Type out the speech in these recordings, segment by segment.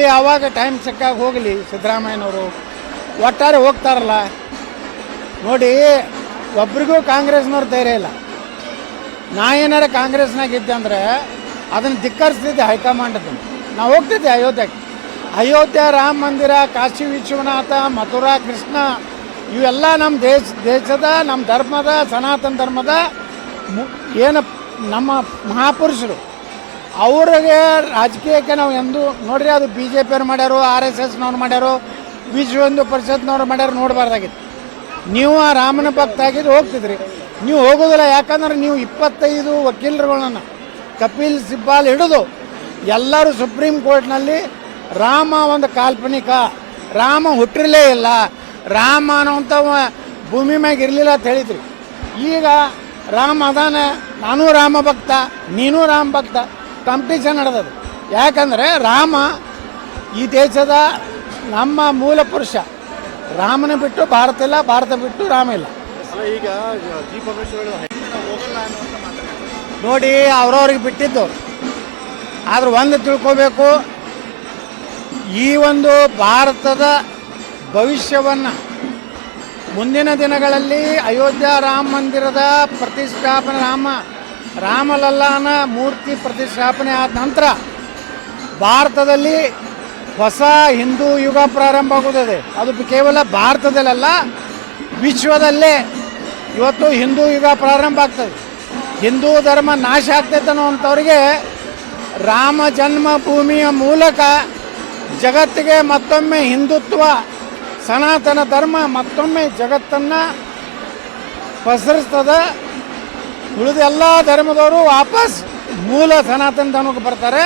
ಹೋಗಲಿ, ಆವಾಗ ಟೈಮ್ ಸಿಕ್ಕಾಗ ಹೋಗಲಿ ಸಿದ್ದರಾಮಯ್ಯನವರು. ಒಟ್ಟಾರೆ ಹೋಗ್ತಾರಲ್ಲ ನೋಡಿ, ಒಬ್ರಿಗೂ ಕಾಂಗ್ರೆಸ್ನವ್ರ ಧೈರ್ಯ ಇಲ್ಲ. ನಾ ಏನಾರ ಕಾಂಗ್ರೆಸ್ನಾಗ ಇದ್ದೆ ಅಂದರೆ ಅದನ್ನು ಧಿಕ್ಕರಿಸ್ತಿದ್ದೆ ಹೈಕಮಾಂಡದ್ದು. ನಾವು ಹೋಗ್ತಿದ್ದೆ ಅಯೋಧ್ಯೆ, ರಾಮ ಮಂದಿರ, ಕಾಶಿ ವಿಶ್ವನಾಥ, ಮಥುರಾ ಕೃಷ್ಣ, ಇವೆಲ್ಲ ನಮ್ಮ ದೇಶದ, ನಮ್ಮ ಧರ್ಮದ, ಸನಾತನ ಧರ್ಮದ ಏನು ನಮ್ಮ ಮಹಾಪುರುಷರು. ಅವ್ರಿಗೆ ರಾಜಕೀಯಕ್ಕೆ ನಾವು ಎಂದು ನೋಡ್ರಿ, ಅದು ಬಿ ಜೆ ಪಿಯವ್ರು ಮಾಡ್ಯಾರು, RSSನವ್ರು ಮಾಡ್ಯಾರು, ವಿಶ್ವ ಹಿಂದೂ ಪರಿಷತ್ನವ್ರು ಮಾಡ್ಯಾರು, ನೋಡಬಾರ್ದಾಗಿತ್ತು. ನೀವು ಆ ರಾಮನ ಭಕ್ತ ಆಗಿದ್ದು ಹೋಗ್ತಿದ್ರಿ. ನೀವು ಹೋಗೋದಿಲ್ಲ, ಯಾಕಂದ್ರೆ ನೀವು 25 ವಕೀಲರುಗಳನ್ನ ಕಪಿಲ್ ಸಿಬ್ಬಾಲ್ ಹಿಡಿದು ಎಲ್ಲರೂ ಸುಪ್ರೀಂ ಕೋರ್ಟ್ನಲ್ಲಿ ರಾಮ ಒಂದು ಕಾಲ್ಪನಿಕ, ರಾಮ ಹುಟ್ಟಿರಲೇ ಇಲ್ಲ, ರಾಮ ಅನ್ನೋಂಥ ಭೂಮಿ ಮ್ಯಾಗ ಇರಲಿಲ್ಲ ಅಂತ ಹೇಳಿದ್ರಿ. ಈಗ ರಾಮ ಅದಾನೆ, ನಾನು ರಾಮ ಭಕ್ತ, ನೀನು ರಾಮ ಭಕ್ತ, ಕಾಂಪಿಟೇಷನ್ ನಡೆದದು. ಯಾಕಂದರೆ ರಾಮ ಈ ದೇಶದ ನಮ್ಮ ಮೂಲ ಪುರುಷ. ರಾಮನ ಬಿಟ್ಟು ಭಾರತ ಇಲ್ಲ, ಭಾರತ ಬಿಟ್ಟು ರಾಮ ಇಲ್ಲ. ಈಗ ಜಿ ಪರಮೇಶ್ವರ್ ನೋಡಿ, ಅವ್ರವ್ರಿಗೆ ಬಿಟ್ಟಿದ್ದು. ಆದ್ರೆ ಒಂದು ತಿಳ್ಕೋಬೇಕು, ಈ ಒಂದು ಭಾರತದ ಭವಿಷ್ಯವನ್ನು ಮುಂದಿನ ದಿನಗಳಲ್ಲಿ ಅಯೋಧ್ಯ ರಾಮ ಮಂದಿರದ ಪ್ರತಿಷ್ಠಾಪನೆ, ರಾಮಲಲ್ಲಾನ ಮೂರ್ತಿ ಪ್ರತಿಷ್ಠಾಪನೆ ಆದ ನಂತರ ಭಾರತದಲ್ಲಿ ಹೊಸ ಹಿಂದೂ ಯುಗ ಪ್ರಾರಂಭ ಆಗುತ್ತದೆ. ಅದು ಕೇವಲ ಭಾರತದಲ್ಲ, ವಿಶ್ವದಲ್ಲೇ ಇವತ್ತು ಹಿಂದೂ ಯುಗ ಪ್ರಾರಂಭ ಆಗ್ತದೆ. ಹಿಂದೂ ಧರ್ಮ ನಾಶ ಆಗ್ತೈತೆ ಅನ್ನೋವಂಥವ್ರಿಗೆ ರಾಮ ಜನ್ಮಭೂಮಿಯ ಮೂಲಕ ಜಗತ್ತಿಗೆ ಮತ್ತೊಮ್ಮೆ ಹಿಂದುತ್ವ, ಸನಾತನ ಧರ್ಮ ಮತ್ತೊಮ್ಮೆ ಜಗತ್ತನ್ನು ಪಸರಿಸ್ತದೆ. ಉಳಿದ ಎಲ್ಲ ಧರ್ಮದವರು ವಾಪಸ್ ಮೂಲ ಸನಾತನ ಧರ್ಮಕ್ಕೆ ಬರ್ತಾರೆ,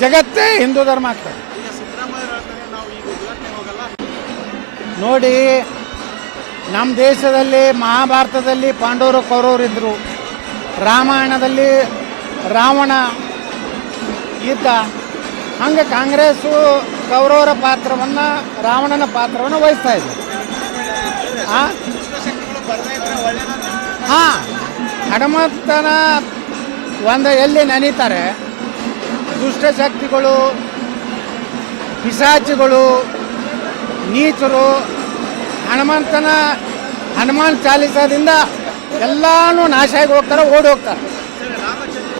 ಜಗತ್ತೇ ಹಿಂದೂ ಧರ್ಮ ಆಗ್ತದೆ. ನೋಡಿ, ನಮ್ಮ ದೇಶದಲ್ಲಿ ಮಹಾಭಾರತದಲ್ಲಿ ಪಾಂಡವರು ಕೌರವರಿದ್ದರು, ರಾಮಾಯಣದಲ್ಲಿ ರಾವಣ ಇದ್ದ. ಹಂಗೆ ಕಾಂಗ್ರೆಸ್ಸು ಕೌರವರ ಪಾತ್ರವನ್ನು, ರಾವಣನ ಪಾತ್ರವನ್ನು ವಹಿಸ್ತಾ ಇದೆ. ಹನುಮಂತನ ಒಂದು ಎಲ್ಲಿ ನೆನೀತಾರೆ ದುಷ್ಟಶಕ್ತಿಗಳು, ಪಿಶಾಚಿಗಳು, ನೀಚರು. ಹನುಮಾನ್ ಚಾಲಿಸದಿಂದ ಎಲ್ಲನೂ ನಾಶ ಆಗಿ ಹೋಗ್ತಾರೆ, ಓಡಿ ಹೋಗ್ತಾರೆ.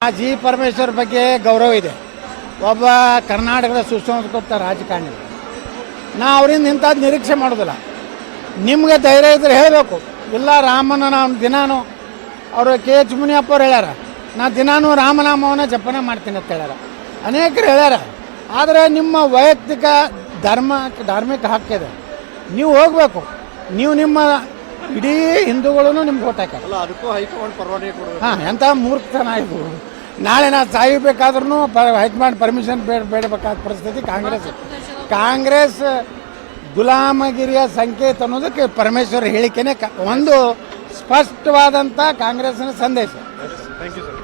ಆ ಜಿ ಪರಮೇಶ್ವರ್ ಬಗ್ಗೆ ಗೌರವ ಇದೆ. ಒಬ್ಬ ಕರ್ನಾಟಕದ ಸುಸಂಸ್ಕೃತ ರಾಜಕಾರಣಿ. ನಾ ಅವರಿಂದ ಇಂಥದ್ದು ನಿರೀಕ್ಷೆ ಮಾಡೋದಿಲ್ಲ. ನಿಮಗೆ ಧೈರ್ಯ ಇದ್ರೆ ಹೇಳಬೇಕು. ಇಲ್ಲ, ರಾಮನ ನಾನು ದಿನಾನು, ಅವರು KH ಮುನಿಯಪ್ಪ ಅವ್ರು ಹೇಳ್ಯಾರ, ನಾ ದಿನಾನು ರಾಮನಾಮವನ್ನು ಜಪನೆ ಮಾಡ್ತೀನಿ ಅಂತ ಹೇಳ್ಯಾರ, ಅನೇಕರು ಹೇಳ್ಯಾರ. ಆದರೆ ನಿಮ್ಮ ವೈಯಕ್ತಿಕ ಧಾರ್ಮಿಕ ಹಕ್ಕಿದೆ, ನೀವು ಹೋಗಬೇಕು. ನೀವು ನಿಮ್ಮ ಇಡೀ ಹಿಂದೂಗಳನ್ನು ನಿಮ್ಗೆ ಓಟ್ ಹಾಕ್ಯಾರ. ಅದಕ್ಕೂ ಹೈಕಮಾಂಡ್ ಪರವಾನಗಿ ಕೊಡಬೇಕು. ಎಂಥ ಮೂರ್ಖತನ ಇದು. ನಾಳೆ ನಾವು ಸಾಯಬೇಕಾದ್ರೂ ಹೈಕಮಾಂಡ್ ಪರ್ಮಿಷನ್ ಬೇಡಬೇಕಾದ ಪರಿಸ್ಥಿತಿ ಕಾಂಗ್ರೆಸ್ ಗುಲಾಮಗಿರಿಯ ಸಂಕೇತ ಅನ್ನೋದಕ್ಕೆ ಪರಮೇಶ್ವರ್ ಹೇಳಿಕೆನೇ ಒಂದು ಸ್ಪಷ್ಟವಾದಂಥ ಕಾಂಗ್ರೆಸ್ಸಿನ ಸಂದೇಶ. Thank you sir.